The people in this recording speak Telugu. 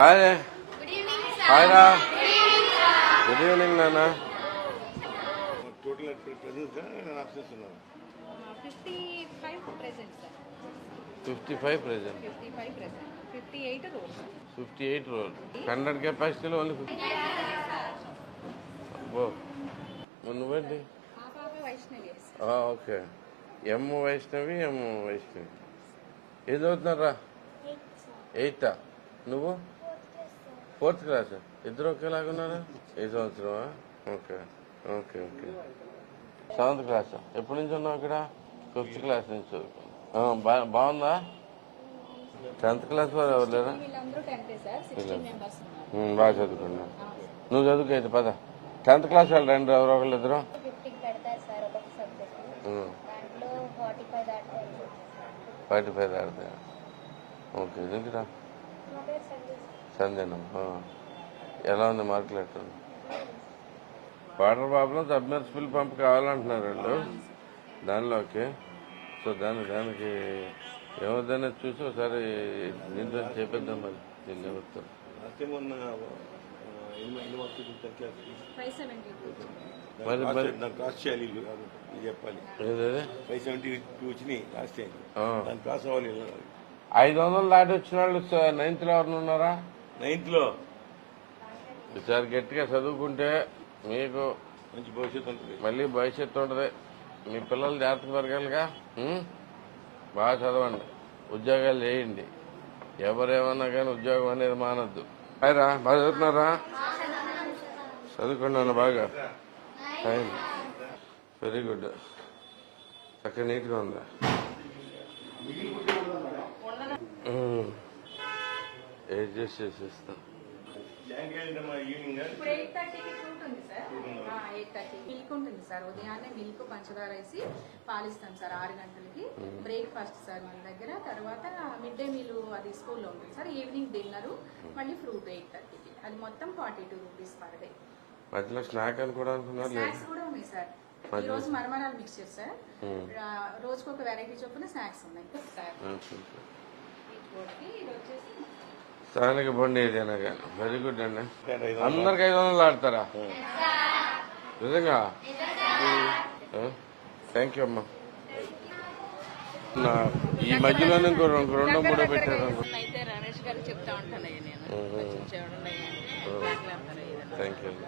హాయ్ హాయ్ రా. గుడ్ ఈవినింగ్ నాన్న. టోటల్ ప్రెసెంట్ ఆప్షన్స్ ఉన్నారు. 55 present, sir. 55 present. 55 present. 58 rows. 58 roll. 100 capacity only 50. అబ్బో నువ్వేంటి? Papa Vaishnavi. ఓకే. ఎం వైష్ణవి ఏది అవుతున్నారా? 8th. నువ్వు 4th క్లాస్. ఇద్దరు ఒకేలాగున్నారా? ఏ సంవత్సరమా? Okay okay okay. 7th class. ఎప్పటి నుంచి ఉన్నావు ఇక్కడ? 5th క్లాస్ నుంచి బాగుందా? 10th క్లాస్ వారు ఎవరు లేరా? వీళ్ళందరూ 10th, sir. 16 members ఉన్నారు. బాగా చదువుకున్నా. నువ్వు చదువుకైతే పద. 10th క్లాస్ వాళ్ళు రండి ఎవరో ఒకళ్ళు ఇద్దరు. 50 పెడతారు సార్ ఒక్కొక్క సబ్జెక్ట్. దాంట్లో 45 దాటారు. 45 దాడతాయి. ఓకే. ఎందుకురా? నా పేరు సంజయ్. సంజనం. ఎలా ఉంది మార్కులు ఎట్టుంది? వాటర్ ప్రాబ్లం సబ్మెర్సిబుల్ పంప్ కావాలంటున్నారు వాళ్ళు దానిలోకి. సో దానికి ఏమవుతుందని చూసి ఒకసారి దీంతో చేపిద్దాం. మరి దీన్ని ఎవరితో మొన్న 572. మరి క్రాస్ చేయాలి చెప్పాలి. ఏదది 572 వచ్చినాయి లాస్ట్ టైం. దాని క్రాస్ అవ్వాలి. 500 దాటి వచ్చిన వాళ్ళు 9th లో ఎవరిని ఉన్నారా? 9th లో ఈసారి గట్టిగా చదువుకుంటే మీకు మంచి భవిష్యత్తు ఉంటుంది. మళ్ళీ భవిష్యత్తు ఉంటుంది. మీ పిల్లలు జాగ్రత్తగా పెరగాలిగా. బాగా చదవండి, ఉద్యోగాలు చేయండి. ఎవరేమన్నా కానీ ఉద్యోగం అనేది మానద్దు. రా, బాగా చదువుతున్నారా? చదువుకున్నాను బాగా. Very good. చక్కగా నీట్గా ఉందా? అడ్జస్ట్ చేసేస్తాం. ఇప్పుడు 8:30కి ఫ్రూట్ ఉంది సార్. 8:30 మిల్క్ ఉంటుంది సార్. ఉదయాన్నే మిల్క్ పంచదార వేసి పాలిస్తాం సార్ 6 గంటలకి. బ్రేక్ఫాస్ట్ సార్ మన దగ్గర. తర్వాత మిడ్ డే మీల్ అది స్కూల్లో ఉంటుంది సార్. ఈవినింగ్ డిన్నర్ మళ్ళీ ఫ్రూట్ 8:30కి. అది మొత్తం 42 రూపీస్ పర్ డే. మధ్యలో స్నాక్ అని కూడా అనుకున్నారు. స్నాక్స్ కూడా ఉన్నాయి సార్. ఈ రోజు మరమరాలు మిక్స్చర్ సార్. రోజుకు ఒక వెరైటీ చొప్పున స్నాక్స్ ఉన్నాయి సార్. ఇది వచ్చేసి స్థానిక బండి ఏదైనా కానీ. వెరీ గుడ్ అండి. అందరికి 500 ఆడతారా? నిజంగా? థ్యాంక్ యూ అమ్మా. ఈ మధ్యలోనే ఇంకో 2-3 పెట్టారు. అయితే రమేష్ గారు చెప్తా ఉంటాను నేను. Thank you.